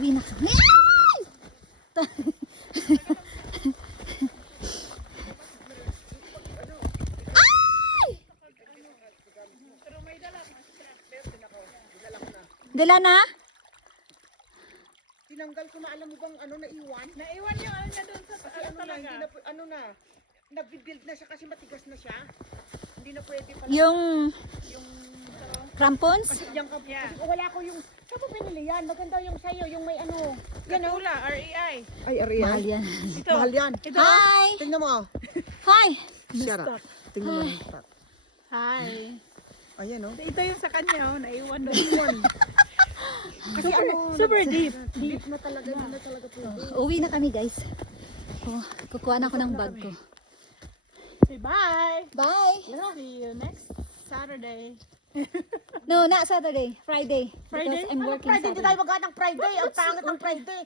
Uwi na kami. Dala na? Tinanggal ko na, alam mo bang ano naiwan? Naiwan yung ano niya doon sa Kasi ano na, hindi na, ano na, nag-build na siya kasi matigas na siya. Hindi na pwede pala. Yung Yung crampons? kasi diyan ka, Yeah. kasi wala ko yung, saan mo pinili yan? Maganda yung sa'yo, yung may ano. Yan o. Katula, REI. Ay, Ariel. Mahal yan. Ito. Mahal yan. Ito. Hi! Tingnan mo. Hi! Shara. Tingnan mo. yung truck. Hi. Ayan o. Ito yung sa kanya, oh, naiwan doon. Naiwan. Kasi ano, Super deep. deep na talaga, hindi na talaga pwede. Uwi na kami guys. Oh, kukuha na ako ng bag ko. Say bye. Bye! See you next Saturday. No, not Saturday. Friday. Friday? Because I'm Ano, working Friday, hindi Saturday. tayo maghanap ng Friday. Ang pangit ng Friday.